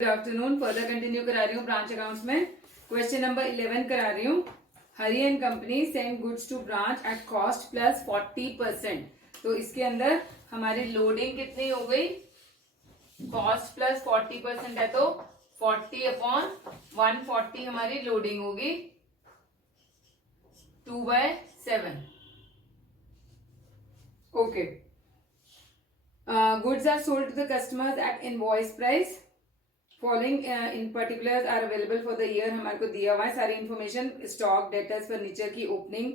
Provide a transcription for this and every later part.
Good afternoon. Further continue करा रही हूँ ब्रांच अकाउंट्स में। क्वेश्चन नंबर 11 करा रही हूँ। Hari and company send goods to branch at cost plus 40%। तो इसके अंदर हमारी लोडिंग कितनी हो गई? कॉस्ट प्लस 40% है तो 40/140 हमारी लोडिंग होगी 2/7। Okay. Goods are sold to the customers at invoice price. Following in particular are available for the year. हमारे को दिया हुआ है सारी इंफॉर्मेशन, स्टॉक, डेटर्स, फर्नीचर की ओपनिंग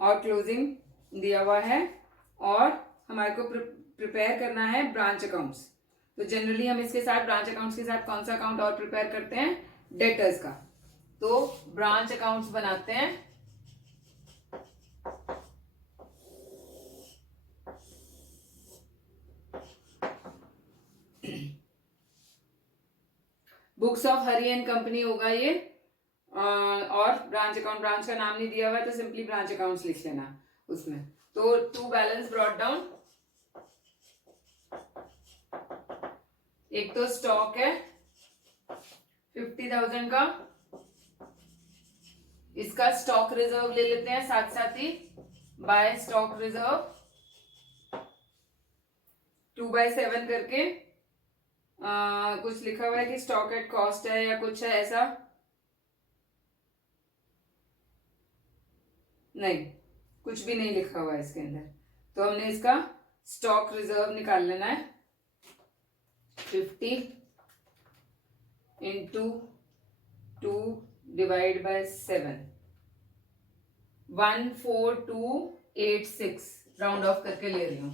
और क्लोजिंग दिया हुआ है, और हमारे को प्रिपेयर करना है ब्रांच अकाउंट्स। तो जनरली हम इसके साथ ब्रांच अकाउंट्स के साथ कौन सा अकाउंट और प्रिपेयर करते हैं? डेटर्स का। तो ब्रांच अकाउंट्स बनाते हैं। Books of Hari and company होगा ये, और ब्रांच अकाउंट, ब्रांच का नाम नहीं दिया हुआ है तो सिंपली ब्रांच अकाउंट्स लिख लेना उसमें। तो टू बैलेंस ब्रॉट डाउन। एक तो स्टॉक है 50,000 का, इसका स्टॉक रिजर्व ले लेते हैं साथ साथ ही। बाय स्टॉक रिजर्व 2/7 करके। कुछ लिखा हुआ है कि स्टॉक एट कॉस्ट है या कुछ है ऐसा? नहीं, कुछ भी नहीं लिखा हुआ है इसके अंदर। तो हमने इसका स्टॉक रिजर्व निकाल लेना है। 50 into 2 divide by 7, 14286 round of करके ले रही हूं।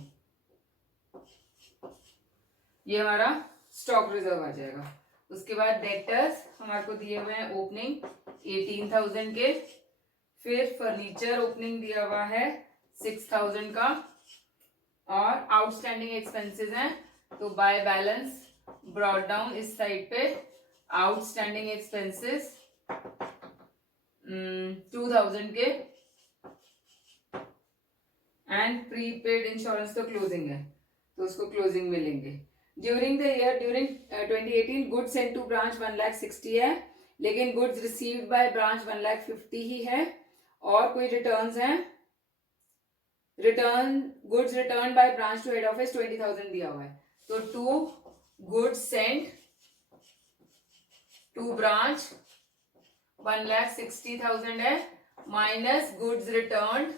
ये हमारा स्टॉक रिजर्व आ जाएगा। उसके बाद डेटर्स हमारे को दिए हुए हैं ओपनिंग 18,000 के, फिर फर्नीचर ओपनिंग दिया हुआ है 6,000 का, और आउटस्टैंडिंग एक्सपेंसेस हैं तो बाय बैलेंस ब्रॉट डाउन इस साइड पे आउटस्टैंडिंग एक्सपेंसेस 2,000 के, एंड प्रीपेड इंश्योरेंस तो क्लोजिंग है तो उसको क्लोजिंग में लेंगे। During the year, during 2018 goods sent to branch 1,60,000 है, लेकिन गुड्स रिसीव्ड बाय ब्रांच 1,50,000 ही है, और कोई रिटर्न्स हैं। Return goods return by branch to head office 20,000 दिया हुआ है, तो to goods sent to branch 1,60,000 है, माइनस गुड्स रिटर्न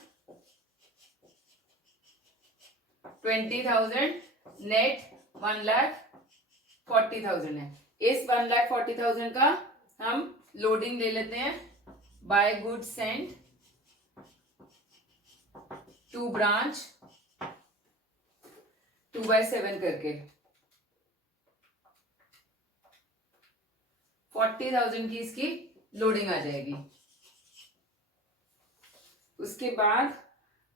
20,000, नेट 1,40,000 है। इस 1,40,000 का हम लोडिंग ले लेते हैं by goods sent to branch 2/7 करके। 40,000 की इसकी लोडिंग आ जाएगी। उसके बाद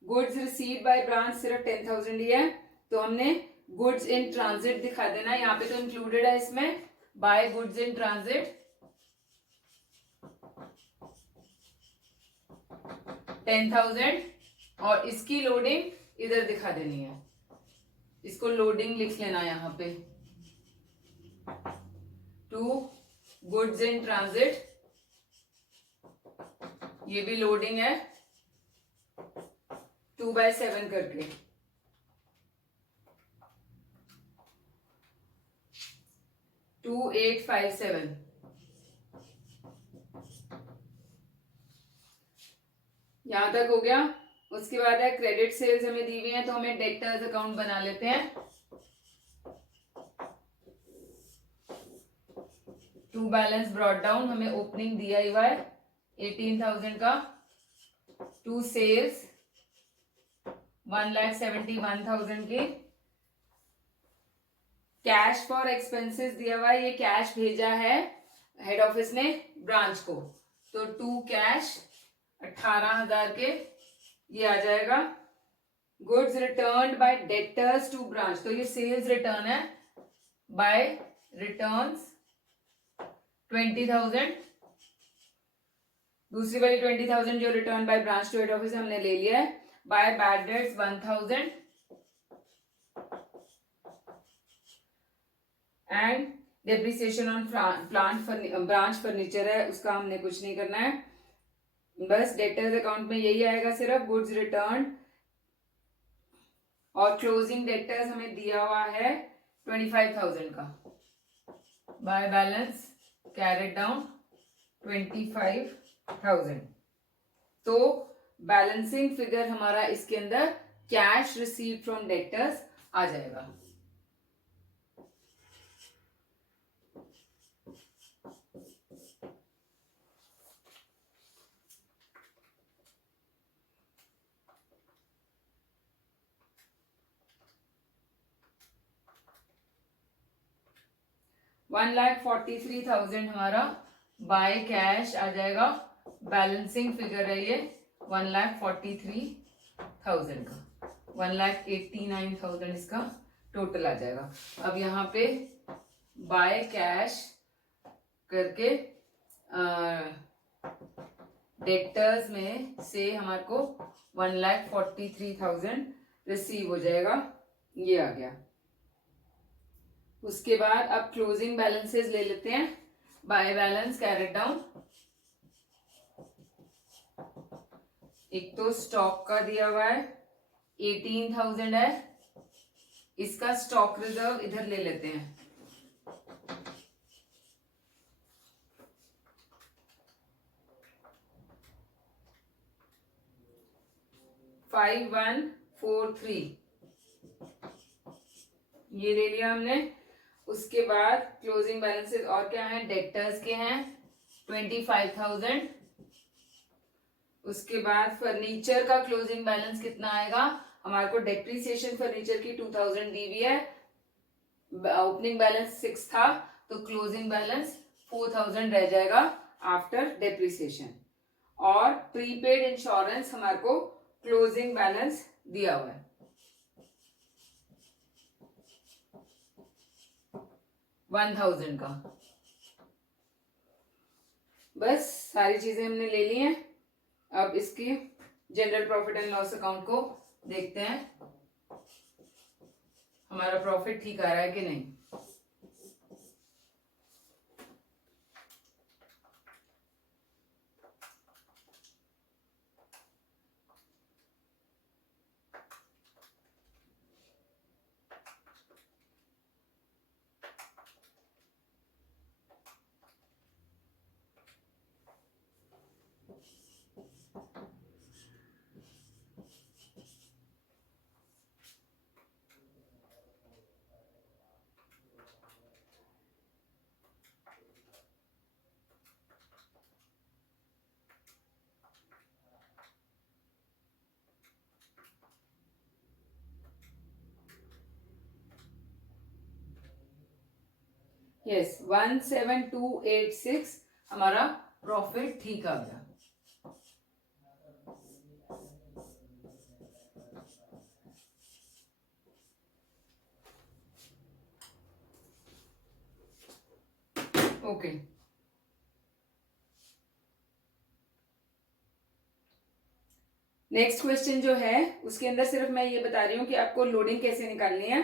गुड्स रिसीव्ड बाय ब्रांच सिर्फ 10,000 ही है, तो हमने गुड्स इन ट्रांजिट दिखा देना। यहाँ पे तो इंक्लूडेड है इसमें बाय गुड्स इन ट्रांजिट 10,000, और इसकी लोडिंग इधर दिखा देनी है। इसको लोडिंग लिख लेना यहाँ पे। टू गुड्स इन ट्रांजिट, ये भी लोडिंग है 2/7 करके। $2,857। यहां तक हो गया। उसके बाद है क्रेडिट सेल्स हमें दी हुई है, तो हमें डेटर्स अकाउंट बना लेते हैं। टू बैलेंस ब्रॉट डाउन, हमें ओपनिंग दिया हुआ है 18,000 का, टू सेल्स 1,71,000 की, कैश फॉर एक्सपेंसेस दिया हुआ है, ये कैश भेजा है हेड ऑफिस ने ब्रांच को, तो टू कैश 18,000 के ये आ जाएगा। Goods return by debtors to branch, तो ये सेल्स रिटर्न है, बाय रिटर्न्स 20,000। दूसरी वाली 20,000 जो return by branch to head office हमने ले लिया है। By bad debts 1,000, and depreciation on branch furniture है, उसका हमने कुछ नहीं करना है, बस डेटर्स अकाउंट में यही आएगा सिर्फ गुड्स रिटर्न, और क्लोजिंग डेटर्स हमें दिया हुआ है 25,000 का, बाय बैलेंस कैरेट डाउन 25,000। तो बैलेंसिंग फिगर हमारा इसके अंदर कैश रिसीव फ्रॉम डेटर्स आ जाएगा। $1,43,000 हमारा बाय कैश आ जाएगा, बैलेंसिंग फिगर है ये 1,43,000 का, 1,89,000 इसका टोटल आ जाएगा। अब यहाँ पे बाय कैश करके डेटर्स में से हमारे को 1,43,000 रिसीव हो जाएगा, ये आ गया। उसके बाद अब क्लोजिंग बैलेंसेस ले लेते हैं। बाय बैलेंस कैरेट डाउन, एक तो स्टॉक का दिया हुआ है 18,000 है, इसका स्टॉक रिजर्व इधर ले लेते हैं, $5,143 ये ले लिया हमने। उसके बाद क्लोजिंग बैलेंसेस और क्या है, डेटर्स के हैं 25,000। उसके बाद फर्नीचर का क्लोजिंग बैलेंस कितना आएगा, हमारे को डेप्रिसिएशन फर्नीचर की 2,000 दी हुई है, ओपनिंग बैलेंस 6 था, तो क्लोजिंग बैलेंस 4,000 रह जाएगा आफ्टर डेप्रिसिएशन। और प्रीपेड इंश्योरेंस हमारे को क्लोजिंग बैलेंस दिया हुआ है 1,000 का। बस सारी चीजें हमने ले ली हैं। अब इसकी general profit and loss account को देखते हैं, हमारा प्रॉफिट ठीक आ रहा है कि नहीं। यस 17286 हमारा प्रॉफिट ठीक आ गया। ओके नेक्स्ट क्वेश्चन जो है उसके अंदर सिर्फ मैं ये बता रही हूँ कि आपको लोडिंग कैसे निकालनी है।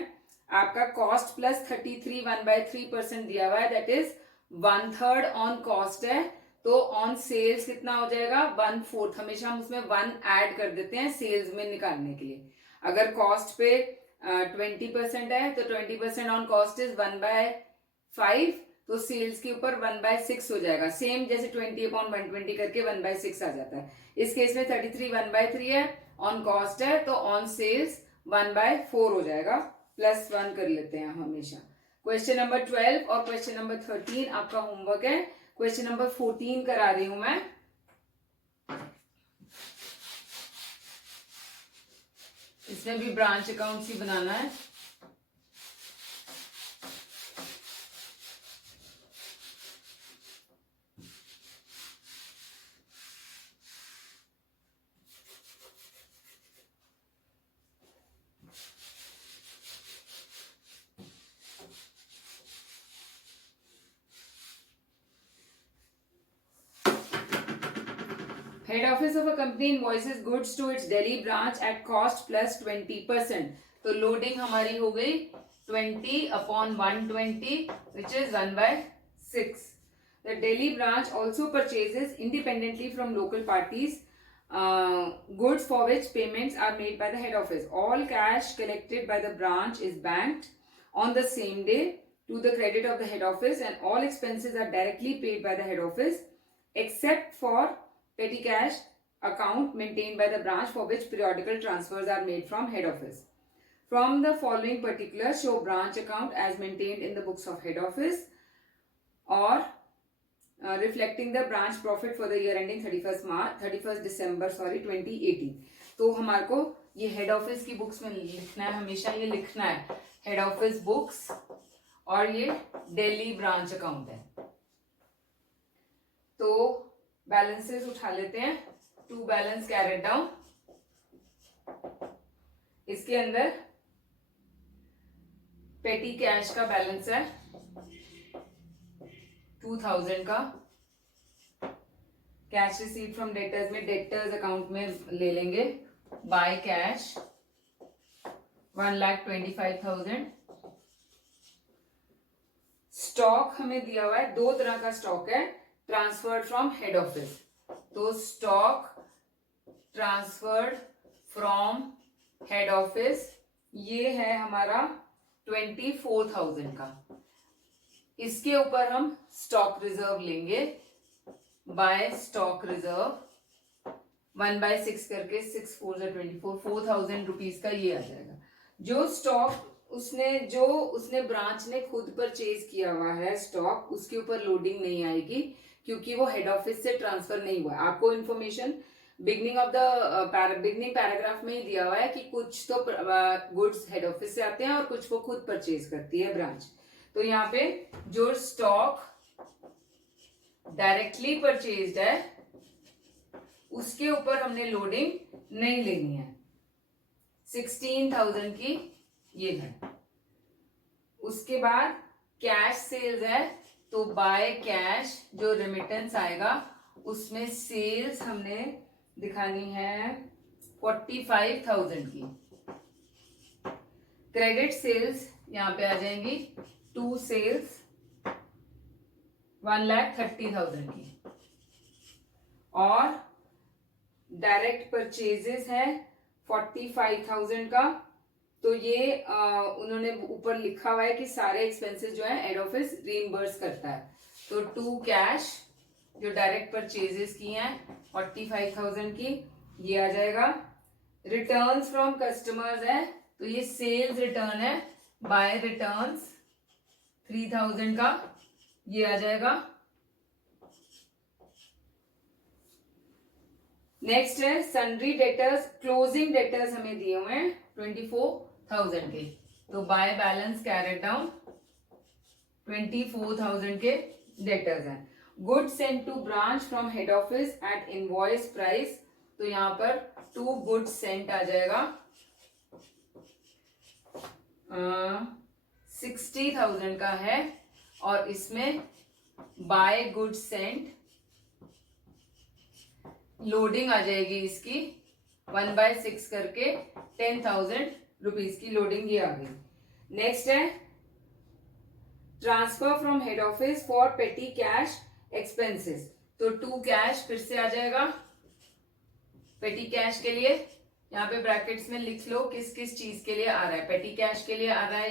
आपका कॉस्ट प्लस 33 1/3% दिया हुआ है, दैट इज 1/3 ऑन कॉस्ट है, तो ऑन सेल्स कितना हो जाएगा 1/4। हमेशा हम उसमें 1 ऐड कर देते हैं सेल्स में निकालने के लिए। अगर कॉस्ट पे 20% है तो 20% ऑन कॉस्ट इज 1/5, तो सेल्स के ऊपर 1/6 हो जाएगा। सेम जैसे 20/120 करके 1/6 आ जाता है। इस केस में 33 1/3 है, ऑन कॉस्ट है, तो ऑन सेल्स 1/4 हो जाएगा, +1 कर लेते हैं हम हमेशा। क्वेश्चन नंबर 12 और क्वेश्चन नंबर 13 आपका होमवर्क है। क्वेश्चन नंबर 14 करा रही हूं मैं। इसमें भी ब्रांच अकाउंट ही बनाना है। Head office of a company invoices goods to its Delhi branch at cost plus 20%। तो लोडिंग हमारी हो गई 20/120, which is 1/6. The Delhi branch also purchases independently from local parties goods for which payments are made by the head office. All cash collected by the branch is banked on the same day to the credit of the head office, and all expenses are directly paid by the head office except for petty cash account maintained by the branch, for which periodical transfers are made from head office. From the following particulars, show branch account as maintained in the books of head office or reflecting the branch profit for the year ending 31st December 2018. तो हमारे को ये head office की books में लिखना है, हमेशा ये लिखना है हेड ऑफिस बुक्स, और ये दिल्ली ब्रांच अकाउंट है. तो बैलेंसेस उठा लेते हैं. To balance carried down. इसके अंदर पेटी कैश का बैलेंस है 2000 का. कैश रिसीव फ्रॉम डेटर्स में डेटर्स अकाउंट में ले लेंगे. By cash 1,25,000. स्टॉक हमें दिया हुआ है, दो तरह का स्टॉक है ट्रांसफर्ड फ्रॉम हेड ऑफिस. तो stock transferred from head office ये है हमारा 24,000 का. इसके ऊपर हम स्टॉक रिजर्व लेंगे. बाय स्टॉक रिजर्व 1/6 करके 6 4 24 4,000 रुपीज का ये आ जाएगा. जो स्टॉक उसने ब्रांच ने खुद परचेज किया हुआ है स्टॉक, उसके ऊपर लोडिंग नहीं आएगी क्योंकि वो हेड ऑफिस से ट्रांसफर नहीं हुआ. आपको इन्फॉर्मेशन बिगनिंग पैराग्राफ में ही दिया हुआ है कि कुछ तो गुड्स हेड ऑफिस से आते हैं और कुछ वो खुद परचेज करती है ब्रांच. तो यहाँ पे जो स्टॉक डायरेक्टली परचेज्ड है उसके ऊपर हमने लोडिंग नहीं लेनी है. 16,000 की ये है. उसके बाद कैश सेल्स है, तो बाय कैश जो रेमिटेंस आएगा उसमें सेल्स हमने दिखानी है 45,000 की. क्रेडिट सेल्स यहां पे आ जाएंगी. टू सेल्स 1,30,000 की. और डायरेक्ट परचेजेस है 45,000 का. तो ये उन्होंने ऊपर लिखा हुआ है कि सारे एक्सपेंसेस जो है हेड ऑफिस रीइंबर्स करता है. तो टू कैश जो डायरेक्ट परचेजेस की हैं 45,000 की ये आ जाएगा. रिटर्न्स फ्रॉम कस्टमर्स है, तो ये सेल्स रिटर्न है. बाय रिटर्न्स 3,000 का ये आ जाएगा. नेक्स्ट है सन्ड्री डेटर्स. क्लोजिंग डेटर्स हमें दिए हुए हैं 24,000 के. तो बाय बैलेंस कैरेट डाउन 24,000 के डेटर्स हैं. Goods sent to branch from head office at invoice price. तो यहां पर टू गुड्स सेंट आ जाएगा. 60,000 का है और इसमें बाय गुड्स सेंट लोडिंग आ जाएगी इसकी 1/6 करके 10,000 रुपीज की लोडिंग ये आ गई. नेक्स्ट है transfer from head office for पेटी कैश एक्सपेंसेस. तो टू कैश फिर से आ जाएगा पेटी कैश के लिए. यहाँ पे ब्रैकेट्स में लिख लो किस किस चीज के लिए आ रहा है. पेटी कैश के लिए आ रहा है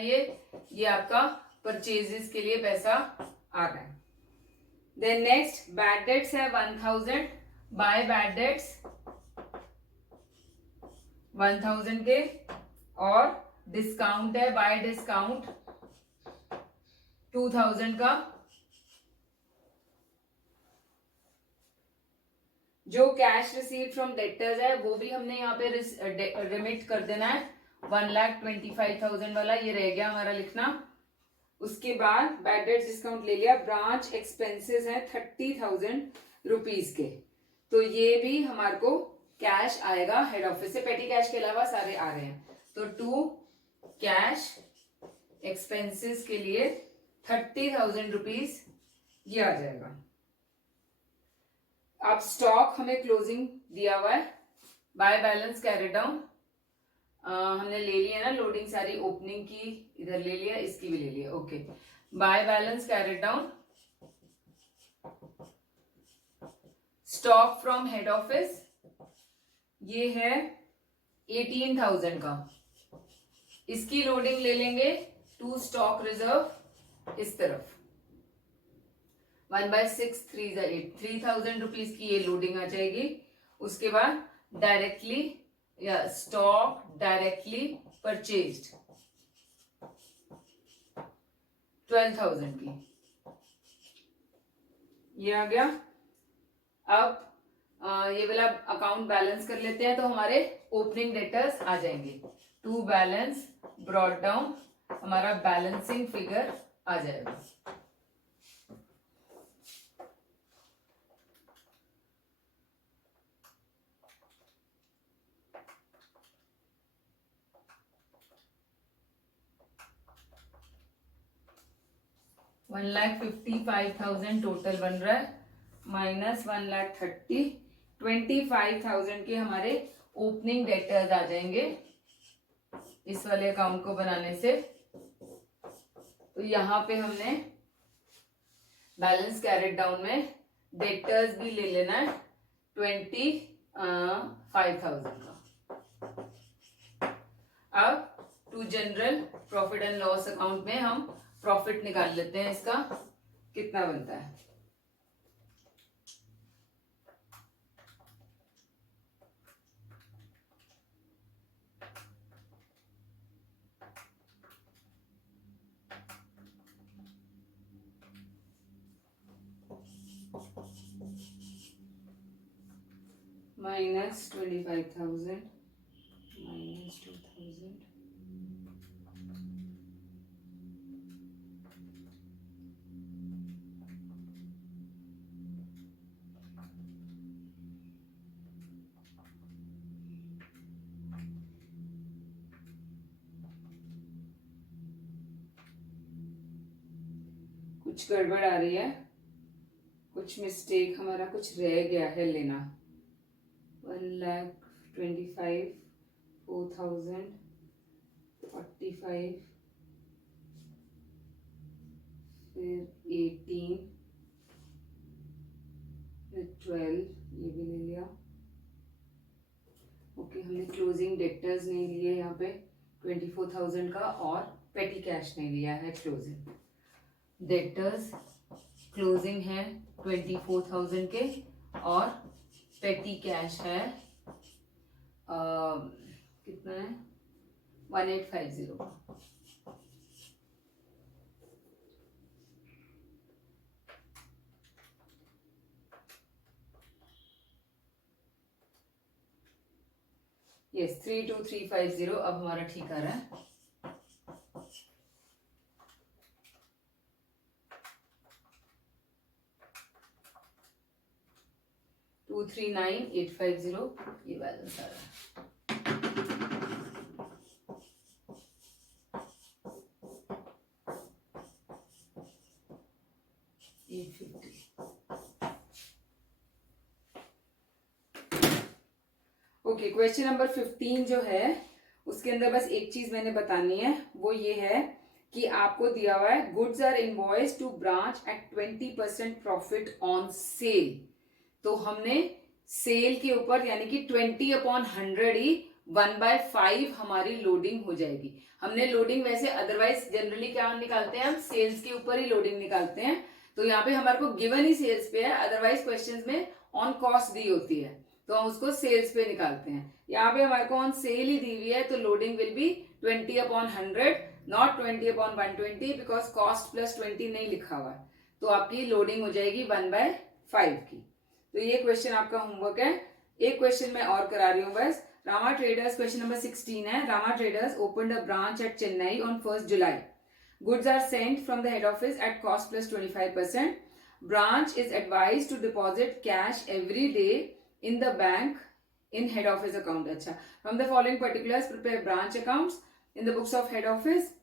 ये आपका परचेजेस के लिए पैसा आ रहा है. देन नेक्स्ट बैड डेट्स है 1,000. बाय बैड डेट्स 1,000 के. और डिस्काउंट है बाय डिस्काउंट 2,000 का. जो कैश रिसीव फ्रॉम डेटर्स है वो भी हमने यहाँ पे रिमिट कर देना है. 1,25,000 वाला ये रह गया हमारा लिखना. उसके बाद बैड डेट डिस्काउंट ले लिया. ब्रांच एक्सपेंसेस है 30,000 रुपीज के. तो ये भी हमारे को कैश आएगा हेड ऑफिस से. पेटी कैश के अलावा सारे आ रहे हैं. तो टू कैश एक्सपेंसेस के लिए 30,000 रुपीज ये आ जाएगा. अब स्टॉक हमें क्लोजिंग दिया हुआ है. बाय बैलेंस कैरी डाउन हमने ले लिया ना लोडिंग सारी, ओपनिंग की इधर ले लिया, इसकी भी ले लिया। Okay, by balance carried down, stock from head office ये है 18,000 का, इसकी लोडिंग ले लेंगे टू स्टॉक रिजर्व इस तरफ, 1/6 3 is 8, 3,000 रुपीज की ये लोडिंग आ जाएगी। उसके बाद डायरेक्टली या स्टॉक डायरेक्टली परचेज्ड 12,000 की, ये आ गया। अब ये वाला अकाउंट बैलेंस कर लेते हैं, तो हमारे ओपनिंग डेटर्स आ जाएंगे, टू बैलेंस ब्रॉट डाउन, हमारा बैलेंसिंग फिगर आ जाएगा। $1,55,000 टोटल बन रहा है, माइनस 1,30,000, 25,000 के हमारे ओपनिंग डेटर्स आ जाएंगे इस वाले अकाउंट को बनाने से। तो यहाँ पे हमने बैलेंस कैरेट डाउन में डेटर्स भी ले लेना है 25,000 का। अब to general profit and loss account में हम प्रॉफिट निकाल लेते हैं, इसका कितना बनता है। -25,000 -2,000 कुछ गड़बड़ आ रही है, कुछ मिस्टेक हमारा कुछ रह गया है लेना। 1,25,000 4,000 45 फिर 18 फिर 12 ये भी ले लिया। ओके, हमने क्लोजिंग डेटर्स नहीं लिए यहाँ पे 24,000 का, और पेटी कैश नहीं लिया है। क्लोजिंग डेटर्स क्लोजिंग है 24,000 के, और पेटी कैश है कितना है 1,850 का। यस 32350 अब हमारा ठीक आ रहा है। टू 39850 ये बैलेंस आ रहा है। ओके, क्वेश्चन नंबर 15 जो है उसके अंदर बस एक चीज मैंने बतानी है, वो ये है कि आपको दिया हुआ है goods are invoice to branch at 20% profit on sale. तो हमने सेल के ऊपर यानी कि 20/100 ही 1/5 हमारी लोडिंग हो जाएगी। हमने लोडिंग वैसे अदरवाइज जनरली क्या निकालते हैं, हम सेल्स के ऊपर ही लोडिंग निकालते हैं। तो यहाँ पे हमारे को गिवन ही सेल्स पे है, अदरवाइज क्वेश्चंस में ऑन कॉस्ट दी होती है तो हम उसको सेल्स पे निकालते हैं। यहाँ पे हमारे को ऑन सेल ही दी हुई है, तो loading will be 20/100 not 20/120 because cost plus 20 नहीं लिखा हुआ है। तो आपकी लोडिंग हो जाएगी 1/5 की। तो ये क्वेश्चन आपका होमवर्क है। एक क्वेश्चन मैं और करा रही हूँ बस। रामा ट्रेडर्स, क्वेश्चन नंबर 16 है। Rama traders opened a branch at Chennai on 1st July. Goods are sent from the head office at cost plus 25%. Branch is advised to deposit cash every day in the bank in head office account. अच्छा, from the following particulars prepare branch accounts in the books of head office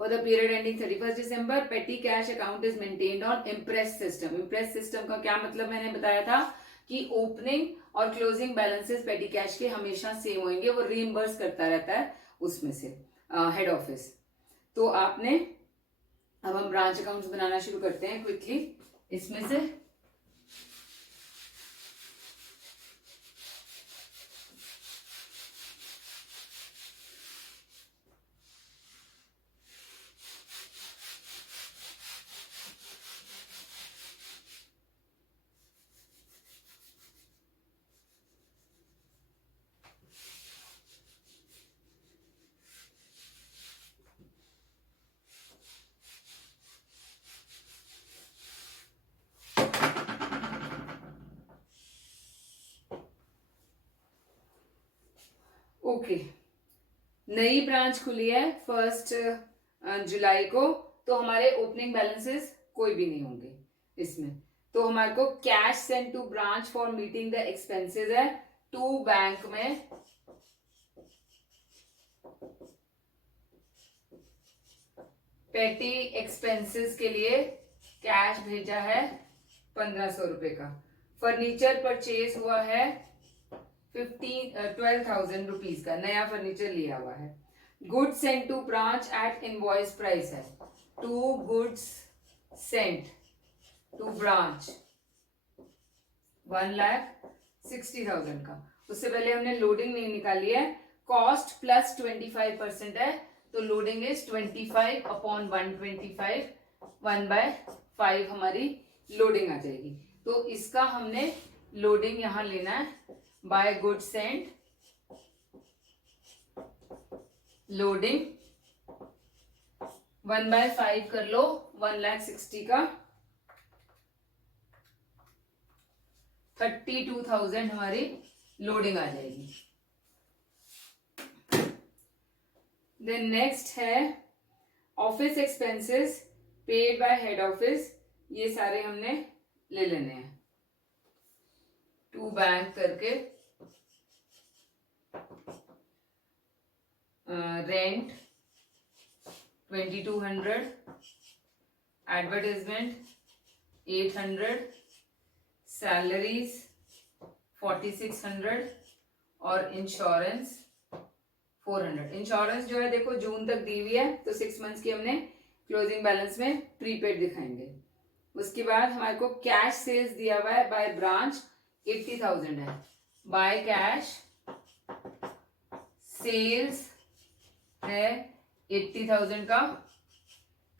for the period ending 31st December. Petty cash account is maintained on impress system. Impress system का क्या मतलब मैंने बताया था कि opening और closing balances पेटी cash के हमेशा सेम होंगे, वो रीइंबर्स करता रहता है उसमें से हेड ऑफिस। तो आपने, अब हम ब्रांच अकाउंट्स बनाना शुरू करते हैं क्विकली इसमें से। ओके, नई ब्रांच खुली है 1 जुलाई को, तो हमारे ओपनिंग बैलेंसेस कोई भी नहीं होंगे इसमें। तो हमारे को cash send to branch for meeting the expenses है टू बैंक में पेटी एक्सपेंसेस के लिए कैश भेजा है 1500 रुपए का। फर्नीचर परचेज हुआ है 12,000 रुपीज का, नया फर्नीचर लिया हुआ है। Goods sent to branch at invoice price है, 2 गुड्स सेंट टू ब्रांच 1,60,000 का। उससे पहले हमने लोडिंग नहीं निकाली है, कॉस्ट प्लस 25% है, तो लोडिंग इज 25 अपॉन 125, 1/5 हमारी लोडिंग आ जाएगी। तो इसका हमने लोडिंग यहां लेना है, बाय गुड सेंट लोडिंग 1/5 कर लो, 1,60,000 का 32,000 हमारी लोडिंग आ जाएगी। देन नेक्स्ट है office expenses paid by head office, ये सारे हमने ले लेने हैं टू बैंक करके। रेंट 2,200, एडवर्टाइजमेंट 800, सैलरीज 4,600 और इंश्योरेंस 400। इंश्योरेंस जो है देखो जून तक दी हुई है, तो 6 मंथ्स की हमने क्लोजिंग बैलेंस में प्रीपेड दिखाएंगे। उसके बाद हमारे को कैश सेल्स दिया हुआ है बाय ब्रांच 80,000 है, बाय कैश सेल्स है 80,000 का।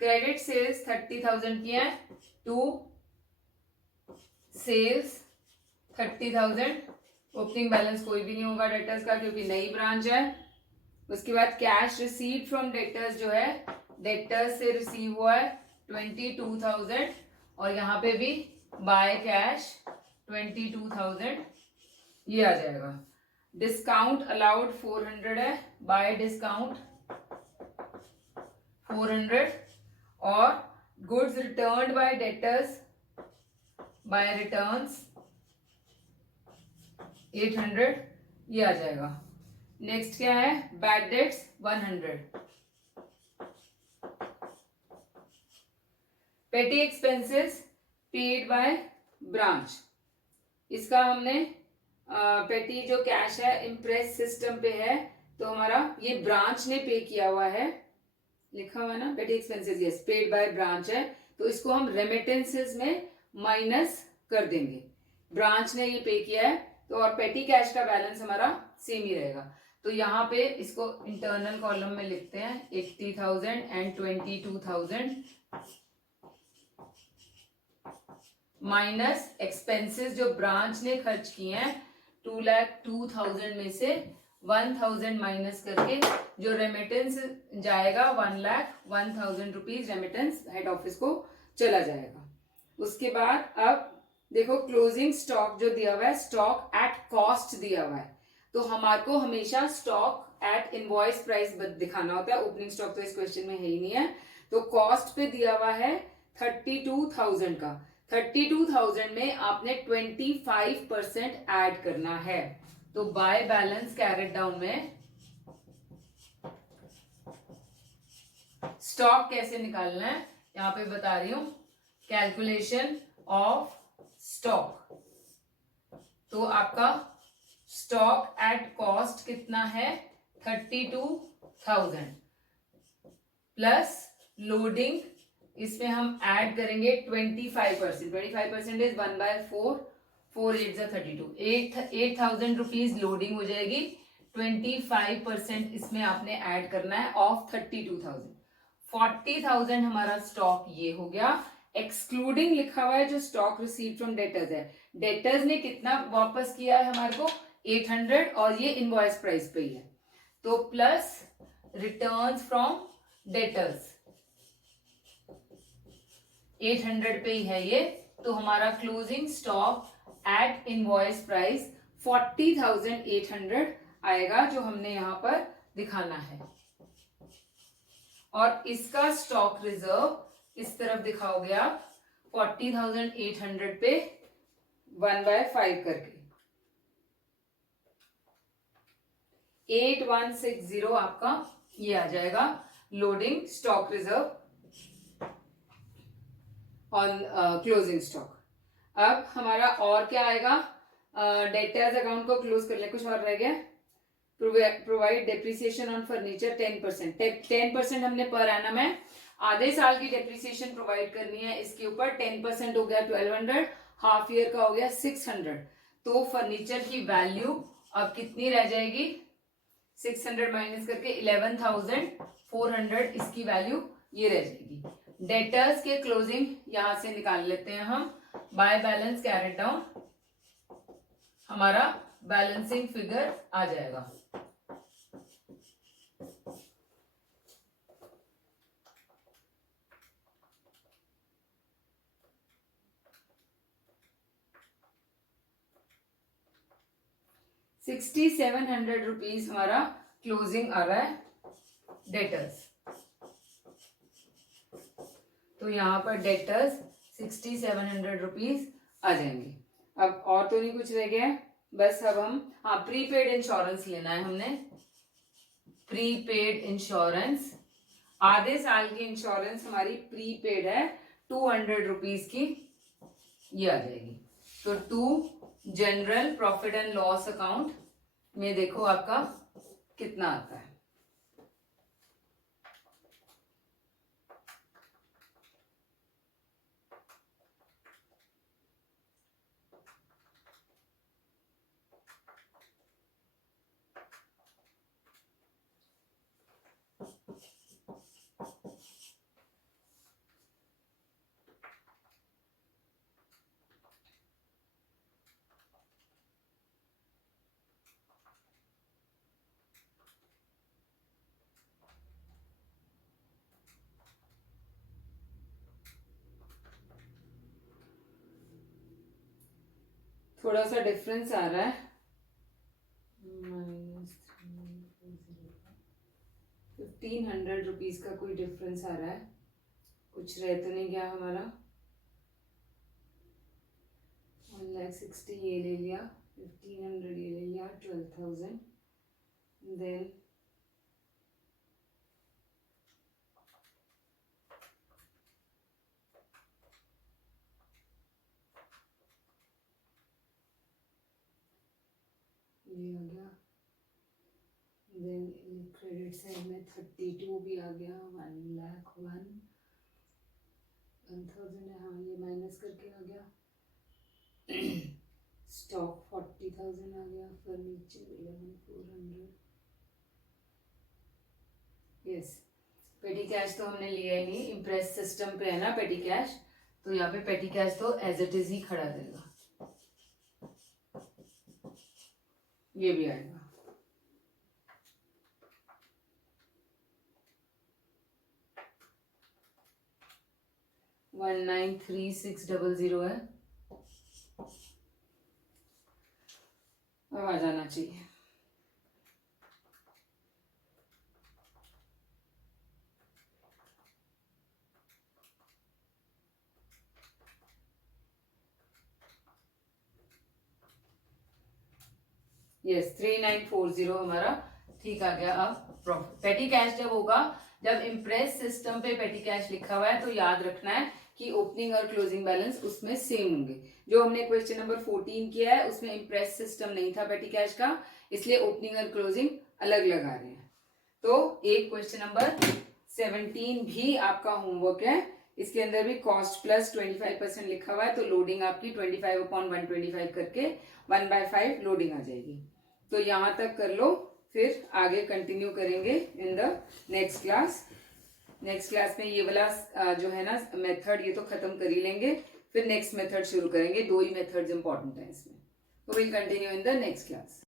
क्रेडिट सेल्स 30,000 की है, टू सेल्स 30,000। ओपनिंग बैलेंस कोई भी नहीं होगा डेटर्स का, क्योंकि नई ब्रांच है। उसके बाद कैश रिसीव्ड फ्रॉम डेटर्स जो है, डेटर्स से रिसीव हुआ है 22,000, और यहाँ पे भी बाय कैश 22,000 ये आ जाएगा। डिस्काउंट अलाउड 400 है, बाय डिस्काउंट 400, और goods returned by debtors by returns 800 ये आ जाएगा। नेक्स्ट क्या है, बैड डेट्स 100। पेटी एक्सपेंसेस पेड बाय ब्रांच, इसका हमने पेटी जो कैश है इम्प्रेस सिस्टम पे है, तो हमारा ये ब्रांच ने पे किया हुआ है, लिखा हुआ है ना पेटी expenses, yes paid by branch है, तो इसको हम रेमिटेंसेस में माइनस कर देंगे। ब्रांच ने ये पे किया है, तो और पेटी कैश का बैलेंस हमारा सेम ही रहेगा। तो यहाँ पे इसको इंटरनल कॉलम में लिखते हैं 80,000 एंड 22,000 माइनस एक्सपेंसेस जो ब्रांच ने खर्च किए हैं 2,02,000 में से 1,000 माइनस करके जो रेमिटेंस जाएगा 1,01,000 रुपीज रेमिटेंस हेड ऑफिस को चला जाएगा। उसके बाद अब देखो क्लोजिंग स्टॉक जो दिया हुआ है, स्टॉक एट कॉस्ट दिया हुआ है, तो हमारे को हमेशा स्टॉक एट इनवॉइस प्राइस दिखाना होता है। ओपनिंग स्टॉक तो इस क्वेश्चन में है ही नहीं है, तो कॉस्ट पे दिया हुआ है 32,000 का। 32,000 में आपने 25% ऐड करना है, तो बाय बैलेंस कैरेट डाउन में स्टॉक कैसे निकालना है यहां पे बता रही हूं। कैलकुलेशन ऑफ स्टॉक, तो आपका स्टॉक एट कॉस्ट कितना है 32,000 प्लस लोडिंग, इसमें हम ऐड करेंगे 25%। 25% इज 1/4, 4 8 32, 8,000 रुपीज लोडिंग हो जाएगी। 25% इसमें आपने ऐड करना है ऑफ 32,000। 40,000 हमारा स्टॉक ये हो गया। एक्सक्लूडिंग लिखा हुआ है जो स्टॉक रिसीव फ्रॉम डेटर्स है। डेटर्स ने कितना वापस किया है हमारे को 800, और ये इनवॉइस प्राइस पे ही है, तो प्लस रिटर्न्स फ्रॉम डेटर्स 800 पे ही है ये, तो हमारा closing stock at invoice price 40,800 आएगा, जो हमने यहां पर दिखाना है। और इसका स्टॉक रिजर्व इस तरफ दिखाओगे आप 40,800 पे 1/5 करके 8160 आपका ये आ जाएगा loading stock reserve on closing stock. अब हमारा और क्या आएगा, डेटर्स अकाउंट को क्लोज कर ले, कुछ और रह गया। Provide depreciation on furniture 10%। 10% हमने पर एनम है, आधे साल की डेप्रिसिएशन प्रोवाइड करनी है इसके ऊपर। 10% हो गया 1200, हाफ ईयर का हो गया 600, तो फर्नीचर की वैल्यू अब कितनी रह जाएगी 600 माइनस करके 11,400 इसकी वैल्यू ये रह जाएगी। डेटर्स के क्लोजिंग यहां से निकाल लेते हैं हम, बाय बैलेंस कैरेट डाउन, हमारा बैलेंसिंग फिगर आ जाएगा। ₹6,700 हमारा क्लोजिंग आ रहा है डेटर्स। तो यहां पर डेटर्स ₹6,700 आ जाएंगे। अब और तो नहीं कुछ रह गया, बस अब हम प्रीपेड इंश्योरेंस लेना है हमने। प्रीपेड इंश्योरेंस, आधे साल की इंश्योरेंस हमारी प्रीपेड है ₹200 की, ये आ जाएगी। तो 2 general profit and loss account में देखो आपका कितना आता है। थोड़ा सा डिफरेंस आ रहा है, ₹1,500 का कोई डिफरेंस आ रहा है, कुछ रह तो नहीं गया हमारा। 1,60,000 ये ले लिया, 1,500 ये ले लिया, 12,000 देन ये आ गया, देन क्रेडिट साइड में 32 भी आ गया, 1,01,000 है, हाँ ये माइनस करके आ गया। स्टॉक 40,000 आ गया, फर्नीचर 11,400, यस। पेटी कैश तो हमने लिया ही नहीं, इम्प्रेस सिस्टम पे है ना पेटी कैश, तो यहाँ पे पेटी कैश तो एज इट इज ही खड़ा रहेगा, ये भी आएगा। $1,936,000 है, अब आ जाना चाहिए। यस 3,940 हमारा ठीक आ गया। अब प्रॉफिट पेटी कैश जब होगा, जब इम्प्रेस सिस्टम पे पेटी कैश लिखा हुआ है तो याद रखना है कि ओपनिंग और क्लोजिंग बैलेंस उसमें सेम होंगे। जो हमने क्वेश्चन नंबर 14 किया है उसमें इम्प्रेस सिस्टम नहीं था पेटी कैश का, इसलिए ओपनिंग और क्लोजिंग अलग लगा रहे हैं। तो एक क्वेश्चन नंबर 17 भी आपका होमवर्क है, इसके अंदर भी कॉस्ट प्लस 25% लिखा हुआ है, तो लोडिंग आपकी 25/125 करके 1/5 लोडिंग आ जाएगी। तो यहां तक कर लो, फिर आगे कंटिन्यू करेंगे in the next class. Next class में ये वाला जो है ना मेथड, ये तो खत्म कर ही लेंगे, फिर नेक्स्ट मेथड शुरू करेंगे। 2 ही मेथड्स इंपॉर्टेंट है इसमें, तो will continue in the next class.